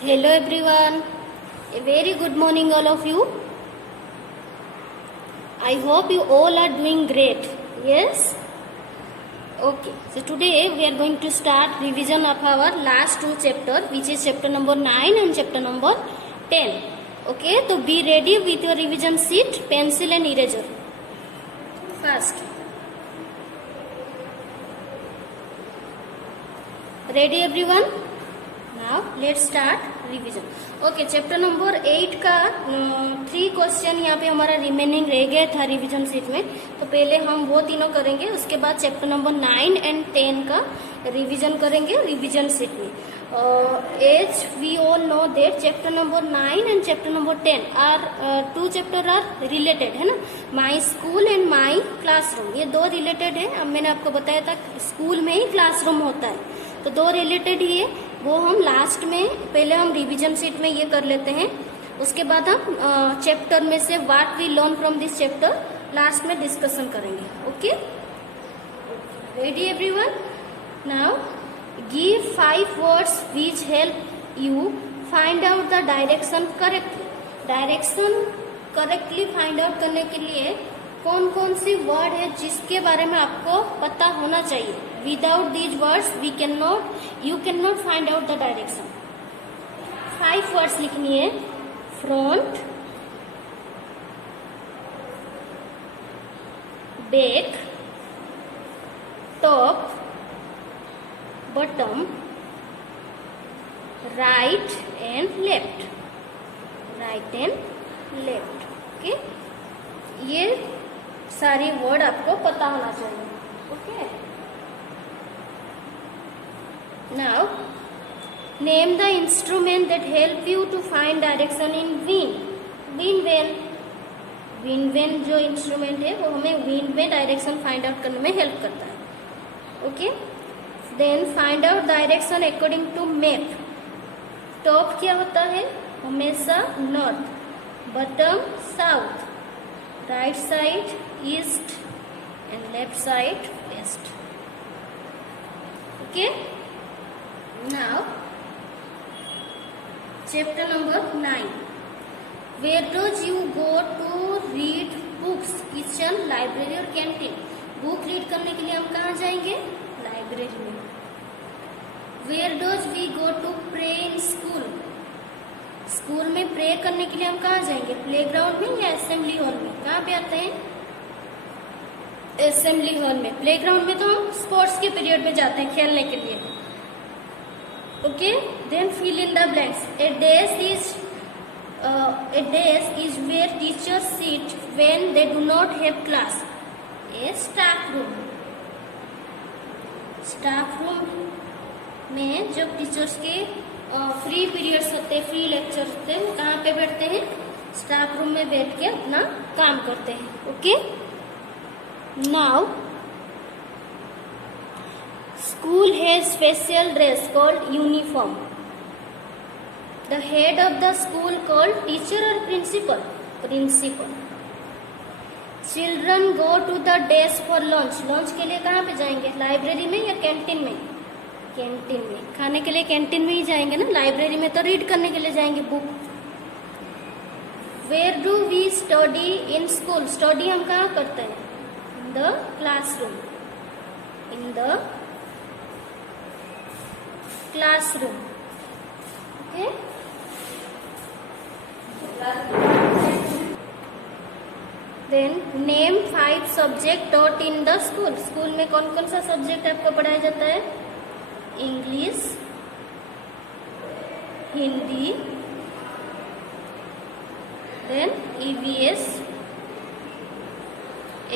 Hello everyone, a very good morning all of you. I hope you all are doing great. Yes? Okay, so today we are going to start revision of our last two chapters, which is chapter number 9 and chapter number 10. Okay, so be ready with your revision sheet, pencil and eraser. First. Ready everyone? Now let's start revision. Okay, chapter number 8 का 3 question यहाँ पे हमारा remaining रह गया था revision sheet में. तो पहले हम वो तीनों करेंगे, उसके बाद चैप्टर नंबर 9 एंड 10 का रिविजन करेंगे रिविजन सीट में. As we all know that chapter number 9 and chapter number 10 are 2 chapter are related, है ना. My school and my classroom, ये दो रिलेटेड है. अब मैंने आपको बताया था स्कूल में ही क्लासरूम होता है, तो दो रिलेटेड ही है. वो हम लास्ट में पहले हम रिवीजन सीट में ये कर लेते हैं, उसके बाद हम चैप्टर में से what we learn from this chapter last में डिस्कशन करेंगे. Okay, ready everyone? Now give 5 words which help you find out the direction correctly. Direction correctly find out करने के लिए कौन कौन सी वर्ड है जिसके बारे में आपको पता होना चाहिए. Without these words you cannot find out the direction. 5 words लिखनी है. front, back, top, bottom, right and left. right and left. Okay, ये सारी वर्ड आपको पता होना चाहिए. Okay, now name the instrument that help you to find direction in wind van. जो instrument है वो हमें विंड में डायरेक्शन फाइंड आउट करने में हेल्प करता है. Okay, then find out direction according to map. Top क्या होता है? हमेशा north, bottom south, right side east and left side west. Okay, now chapter number 9. where does you go to read books? kitchen, library और canteen. Book read करने के लिए हम कहाँ जाएंगे? लाइब्रेरी में. where does we go to pray in school? School में pray करने के लिए हम कहाँ जाएंगे? प्लेग्राउंड में या असेंबली हॉल में? कहाँ पे आते हैं? असेंबली हॉल में. प्लेग्राउंड में तो हम स्पोर्ट्स के पीरियड में जाते हैं खेलने के लिए. Okay, then fill in the blanks. A desk is where teachers sit when they do not have class. A staff room. Staff room में जब टीचर्स के फ्री पीरियड्स होते हैं, फ्री लेक्चर होते हैं, वो कहाँ पे बैठते हैं? स्टाफ रूम में बैठ के अपना काम करते हैं. Okay, now school has special dress called uniform. The head of the school called teacher or principal? Principal. Children go to the desk for lunch. lunch के लिए कहाँ पे जाएंगे? लाइब्रेरी में या कैंटीन में? कैंटीन में. खाने के लिए कैंटीन में ही जाएंगे ना, लाइब्रेरी में तो रीड करने के लिए जाएंगे book. Where do we study in school? Study हम कहाँ करते हैं? In the classroom. In the classroom. Okay, then name 5 subject taught in the school. School में कौन कौन सा सब्जेक्ट आपको पढ़ाया जाता है? English, Hindi, then EVS,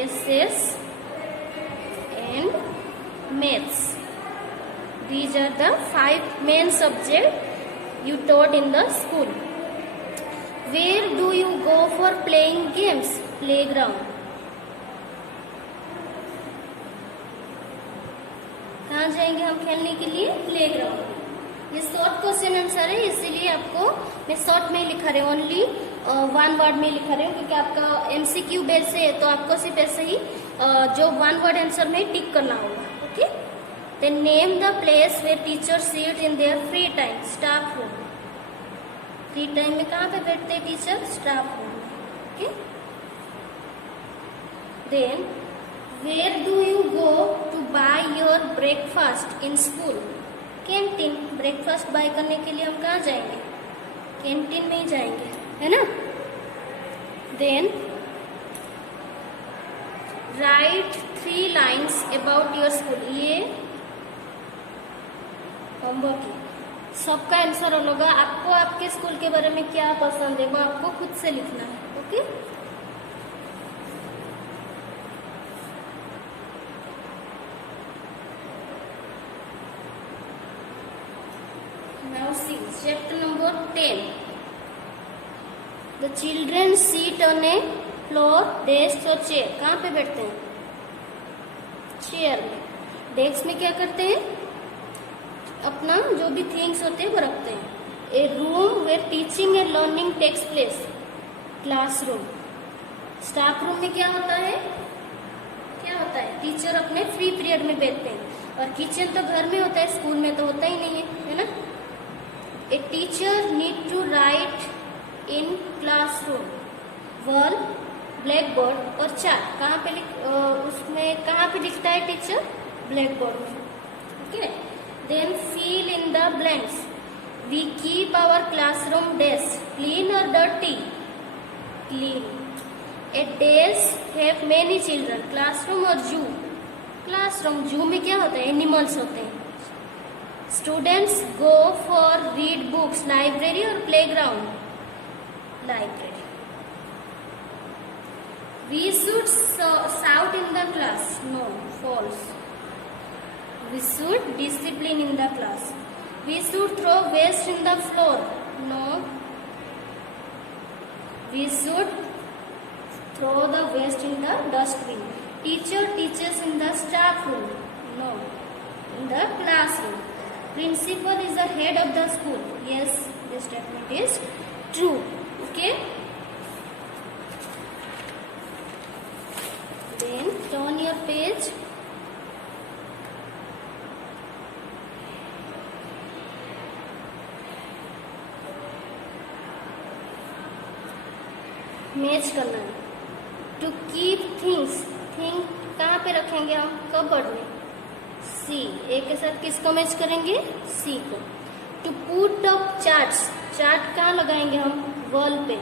SS and maths. These are the 5 main subjects you taught in the school. Where do you go for playing games? Playground. कहाँ जाएंगे हम खेलने के लिए? प्लेग्राउंड. ये शॉर्ट क्वेश्चन आंसर है, इसीलिए आपको मैं शॉर्ट में लिखा रही हूँ, ओनली 1 वर्ड में लिखा रही हूँ, क्योंकि आपका MCQ बेस है तो आपको सिर्फ ऐसे ही जो 1 वर्ड आंसर में टिक करना होगा. Okay, Then name the place where teachers sit in their free time. Staff room. Free time में कहाँ पे बैठते हैं टीचर? स्टाफ रूम में. Okay. Then where do you go to buy your breakfast in school? Canteen. Breakfast buy करने के लिए हम कहाँ जाएंगे? कैंटीन में ही जाएंगे, है ना. Then write 3 lines about your school. ये होमवर्क है, सबका आंसर होगा. आपको आपके स्कूल के बारे में क्या पसंद है वो आपको खुद से लिखना है. Okay. Now see chapter number 10. The children sit on a floor, desk or chair. कहाँ पे बैठते हैं? चेयर में. डेस्क में क्या करते हैं? अपना जो भी थिंग्स होते हैं वो रखते हैं. A room where teaching and learning takes place. Classroom. Staff room में क्या होता है? क्या होता है? टीचर अपने फ्री पीरियड में बैठते हैं. और किचन तो घर में होता है, स्कूल में तो होता ही नहीं है ना. A teacher need to write in classroom. Wall, blackboard और चार्ट. कहाँ पे उसमें कहाँ पे लिखता है टीचर? ब्लैक बोर्ड में. Okay. Then fill in the blanks. We keep our classroom desk clean और डर्टी? Clean. A desk have many children. Classroom और जू. क्लासरूम. जू में क्या होता है? एनिमल्स होते हैं. Students go for read books. Library और playground? Library. We should shout in the class. No, false. We should discipline in the class. We should throw waste in the floor. No. We should throw the waste in the dustbin. Teacher teaches in the staff room. No. In the classroom. Principal is the head of the school. Yes, this statement is true. Okay. Then turn your page. Match करना है. To keep things. Thing कहाँ पे रखेंगे हम? Cupboard में. सी. ए के साथ किसको मैच करेंगे? सी को. To put up charts. Chart कहाँ लगाएंगे हम? वॉल पे.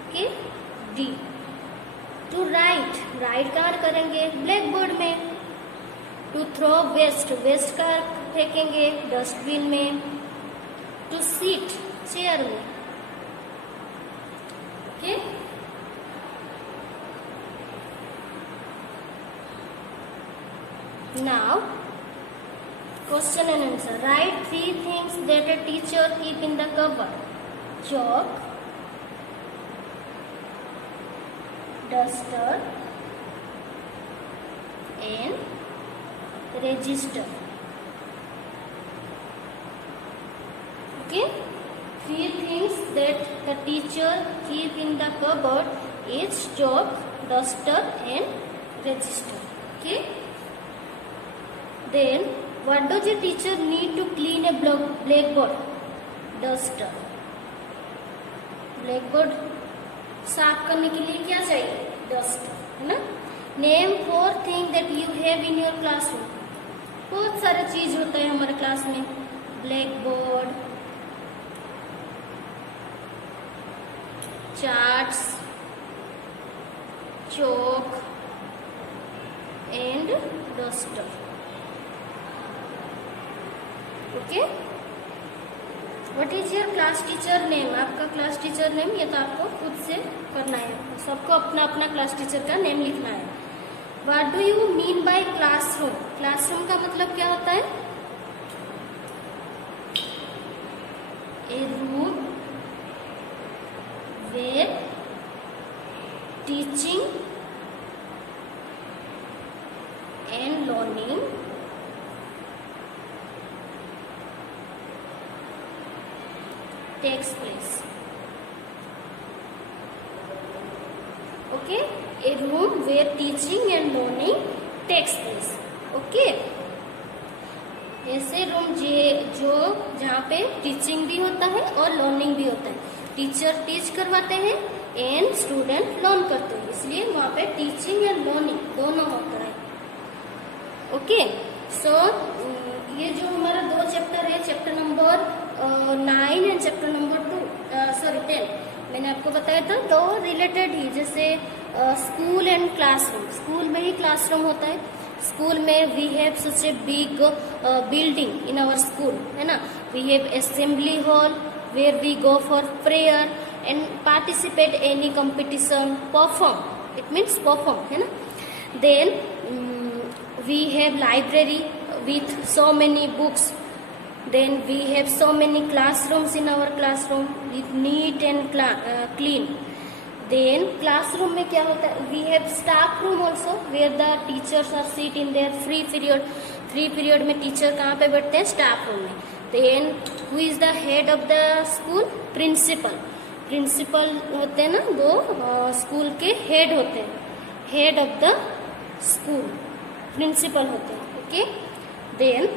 Okay. D. To write. Write कहाँ करेंगे? ब्लैक बोर्ड में. To throw waste. वेस्ट कहाँ फेंकेंगे? डस्टबिन में. To seat. चेयर में. Okay. Now question and answer. Write 3 things that a teacher keep in the cupboard. chalk, duster and register. Okay, 3 things that the teacher keep in the cupboard is chalk, duster and register. Okay, then what does a teacher need to clean a blackboard? Duster. Blackboard साफ करने के लिए क्या चाहिए? Duster, है ना. Name 4 thing that you have in your classroom. बहुत सारे चीज होता है हमारे क्लास में. Blackboard, charts, chalk and duster. Okay. What is your class teacher name? आपका क्लास टीचर नेम ये तो आपको खुद से करना है. सबको अपना अपना क्लास टीचर का नेम लिखना है. What do you mean by classroom? Classroom का मतलब क्या होता है? A room where teaching and learning takes place. Okay, a room where teaching and learning takes place. Okay, ऐसे रूम जो जहाँ पे टीचिंग भी होता है और लर्निंग भी होता है. टीचर टीच करवाते हैं एंड स्टूडेंट लर्न करते हैं, इसलिए वहाँ पे टीचिंग एंड लर्निंग दोनों होता है। ओके, सो ये जो हमारा दो चैप्टर है, chapter number 9 and chapter number 10, मैंने आपको बताया था दो रिलेटेड ही, जैसे स्कूल एंड क्लासरूम। स्कूल में ही क्लासरूम होता है। स्कूल में we have such a big building in our school, है ना। We have assembly hall where we go for prayer and participate any competition, perform, it means perform, है ना। Then we have library with so many books, then we have so many classrooms in our classroom with neat and clean. Then classroom में क्या होता है, we have staff room also where the teachers are sit in their free period में teacher कहाँ पे बैठते हैं, staff room में। then who is the head of the school, principal होते हैं ना, वो स्कूल के हेड होते हैं, head of the school principal होते हैं। ओके, देन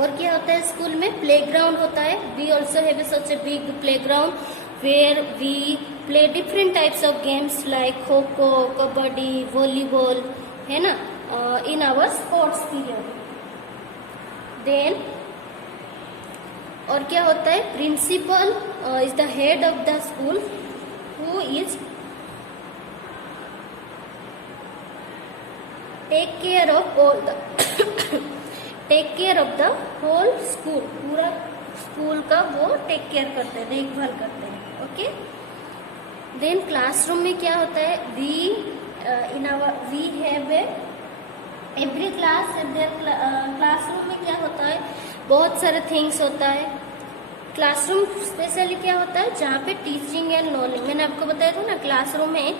और क्या होता है स्कूल में, प्लेग्राउंड होता है। We also have such a big playground where we play different types of games like kho kho, kabaddi, volleyball, है ना, in our sports period. Then और क्या होता है, principal is the head of the school who is take care of all the take care of the whole school, पूरा school का वो take care करते हैं, देखभाल करते हैं। ओके, देन क्लासरूम में क्या होता है, we have every class classroom में क्या होता है, बहुत सारे थिंग्स होता है। क्लासरूम स्पेशली क्या होता है, जहाँ पे टीचिंग एंड लर्निंग, मैंने आपको बताया था ना, क्लासरूम में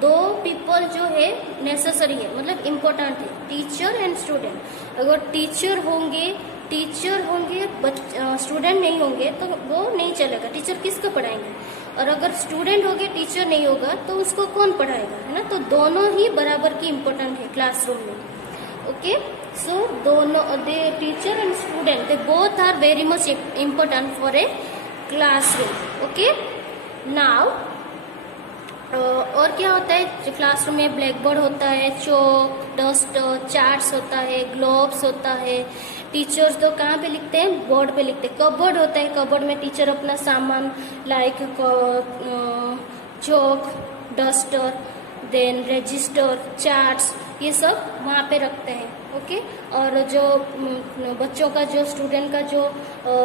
दो पीपल जो है नेसेसरी है, मतलब इम्पोर्टेंट है, टीचर एंड स्टूडेंट। अगर टीचर होंगे स्टूडेंट नहीं होंगे तो वो नहीं चलेगा, टीचर किसको पढ़ाएंगे। और अगर स्टूडेंट होंगे टीचर नहीं होगा तो उसको कौन पढ़ाएगा, है ना। तो दोनों ही बराबर की इम्पोर्टेंट है क्लासरूम में। ओके, सो दोनों teacher and student they both are very much important for a classroom. Okay, now और क्या होता है क्लासरूम में, ब्लैक बोर्ड होता है, चौक, डस्टर, चार्ट्स होता है, ग्लोब्स होता है। टीचर्स तो कहाँ पे लिखते हैं, बोर्ड पे लिखते हैं। कबर्ड होता है, कबर्ड में टीचर अपना सामान लाइक चौक, डस्टर, देन रजिस्टर, चार्ट्स, ये सब वहाँ पे रखते हैं। ओके, और जो बच्चों का जो स्टूडेंट का जो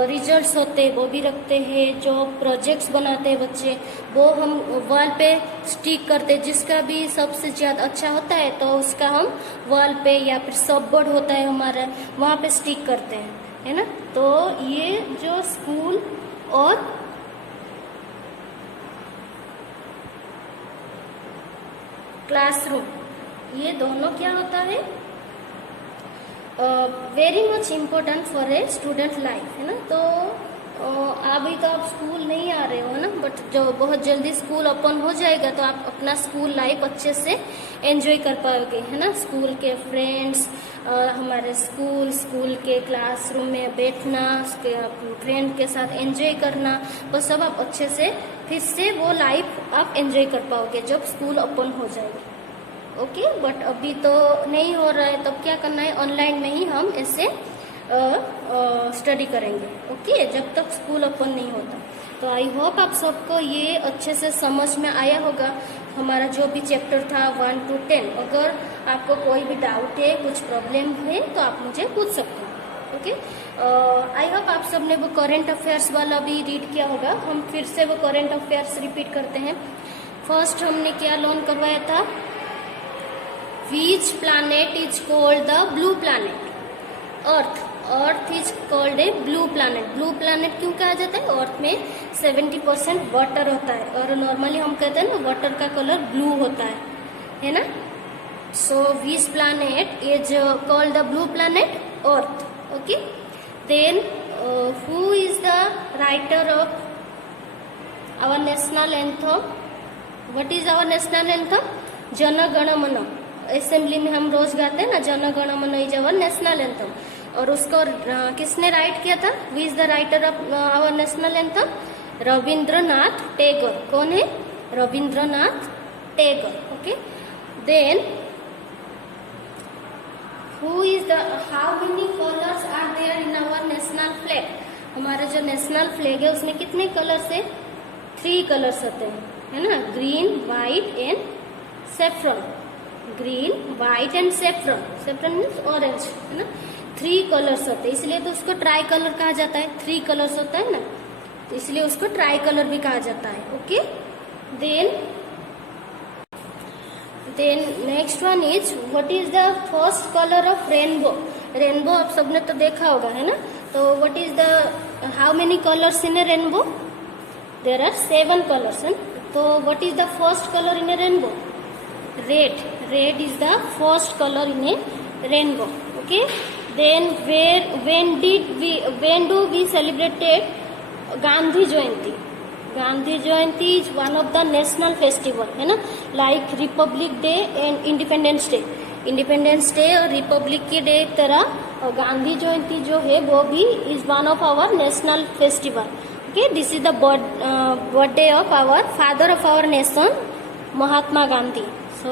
रिजल्ट्स होते हैं वो भी रखते हैं। जो प्रोजेक्ट्स बनाते हैं बच्चे वो हम वॉल पे स्टिक करते हैं, जिसका भी सबसे ज़्यादा अच्छा होता है तो उसका हम वॉल पे या फिर सब बोर्ड होता है हमारा, वहाँ पे स्टिक करते हैं, है ना। तो ये जो स्कूल और क्लासरूम, ये दोनों क्या होता है, very much important for a student life, है ना। तो अभी तो आप स्कूल नहीं आ रहे हो, है ना, बट जो बहुत जल्दी स्कूल ओपन हो जाएगा तो आप अपना स्कूल लाइफ अच्छे से एंजॉय कर पाओगे, है ना। स्कूल के फ्रेंड्स, हमारे स्कूल के क्लासरूम में बैठना, फ्रेंड के साथ एंजॉय करना, वो सब आप अच्छे से फिर से वो लाइफ आप एंजॉय कर पाओगे जब स्कूल ओपन हो जाएगा। ओके, बट अभी तो नहीं हो रहा है, तब क्या करना है, ऑनलाइन में ही हम ऐसे स्टडी करेंगे। ओके, जब तक स्कूल ओपन नहीं होता। तो आई होप आप सबको ये अच्छे से समझ में आया होगा, हमारा जो भी चैप्टर था 1 to 10। अगर आपको कोई भी डाउट है, कुछ प्रॉब्लम है तो आप मुझे पूछ सकते हैं। ओके, आई होप आप सबने वो करेंट अफेयर्स वाला भी रीड किया होगा। हम फिर से वो करेंट अफेयर्स रिपीट करते हैं। फर्स्ट हमने क्या लर्न करवाया था, Which planet is called the blue planet? Earth. Earth is called a blue planet. Blue planet क्यों कहा जाता है? Earth में 70% वाटर होता है और नॉर्मली हम कहते हैं ना वाटर का कलर ब्लू होता है ना। So which planet is called the blue planet? Earth. Okay. Then who is the writer of our national anthem? What is our national anthem? Jana Gana मन। असेंबली में हम रोज गाते हैं ना, जन गण मन इज आवर नेशनल एंथम। और उसको किसने राइट किया था, who is the writer of our national anthem, Rabindranath Tagore. कौन है? Rabindranath Tagore. Okay, then who is the, how many colours are there in our national flag? हमारा जो नेशनल फ्लैग है उसमें कितने कलर्स है? 3 कलर्स होते हैं, है ना, green, white and saffron. Green, white and saffron. Saffron means orange, है ना। 3 कलर्स होते हैं, इसलिए तो उसको ट्राई कलर कहा जाता है। 3 कलर्स होता है ना, तो इसलिए उसको ट्राई कलर भी कहा जाता है। Okay, then next one is what is the first colour of rainbow? Rainbow आप सबने तो देखा होगा, है ना। तो what is the, how many colours in a rainbow? There are 7 colours. तो what is the first colour in a rainbow? Red. Red is the first colour in a rainbow. Okay, then when do we celebrated Gandhi Jayanti? Gandhi Jayanti is one of the national festival, है ना, like republic day and independence day. Independence day और republic की day तरह और गांधी जयंती जो है वो भी is one of our national festival. Okay, this is the birthday of our father of our nation, Mahatma Gandhi. So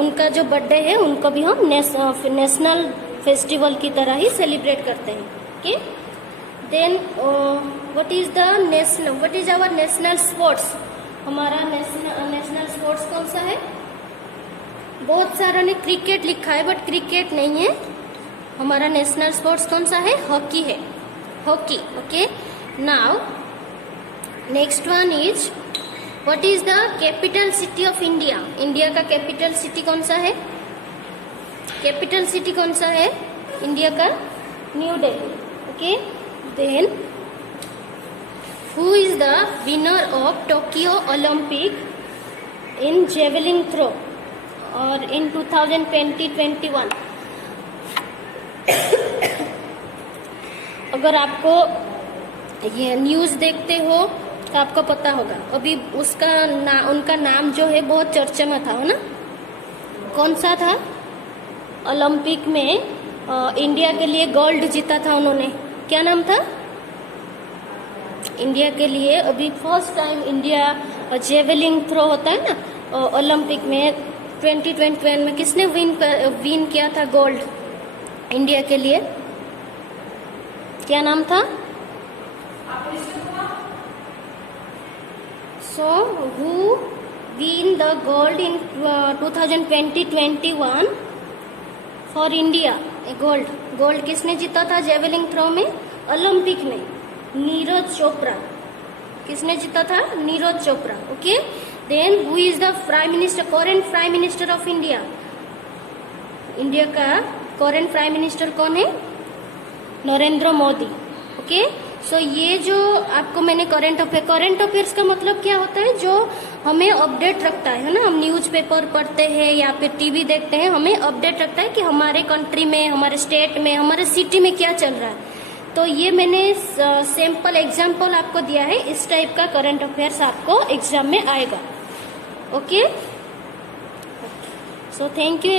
उनका जो बर्थडे है उनको भी हम नेशनल फेस्टिवल की तरह ही सेलिब्रेट करते हैं। Okay, then what is our national sports? हमारा नेशनल स्पोर्ट्स कौन सा है? बहुत सारों ने क्रिकेट लिखा है, बट क्रिकेट नहीं है। हमारा नेशनल स्पोर्ट्स कौन सा है? हॉकी है, hockey. Okay, now next one is what is the capital city of India? India का कैपिटल सिटी कौन सा है? कैपिटल सिटी कौन सा है इंडिया का? New Delhi. Okay, then who is the winner of Tokyo Olympic in javelin throw और in 2021? अगर आपको ये न्यूज देखते हो तो आपको पता होगा, अभी उनका नाम जो है बहुत चर्चा में था, है ना। कौन सा था? ओलंपिक में इंडिया के लिए गोल्ड जीता था उन्होंने। क्या नाम था? इंडिया के लिए अभी first time India javelin throw होता है ना ओलंपिक में 2021 में, किसने विन किया था गोल्ड इंडिया के लिए? क्या नाम था? So who win the gold in 2021 for India? Gold किसने जीता था जेवलिन थ्रो में ओलंपिक में? नीरज चोपड़ा। किसने जीता था? Neeraj Chopra. Okay, then who is the prime minister, current prime minister of India? India का करेंट प्राइम मिनिस्टर कौन है? नरेंद्र मोदी। ओके, सो ये जो आपको मैंने करंट अफेयर्स का मतलब क्या होता है? जो हमें अपडेट रखता है ना। हम न्यूज़पेपर पढ़ते हैं या फिर टीवी देखते हैं, हमें अपडेट रखता है कि हमारे कंट्री में, हमारे स्टेट में, हमारे सिटी में क्या चल रहा है। तो ये मैंने सैंपल एग्जाम्पल आपको दिया है। इस टाइप का करंट अफेयर्स आपको एग्जाम में आएगा। Okay, so thank you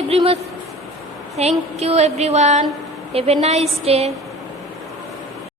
everyone, have a nice day.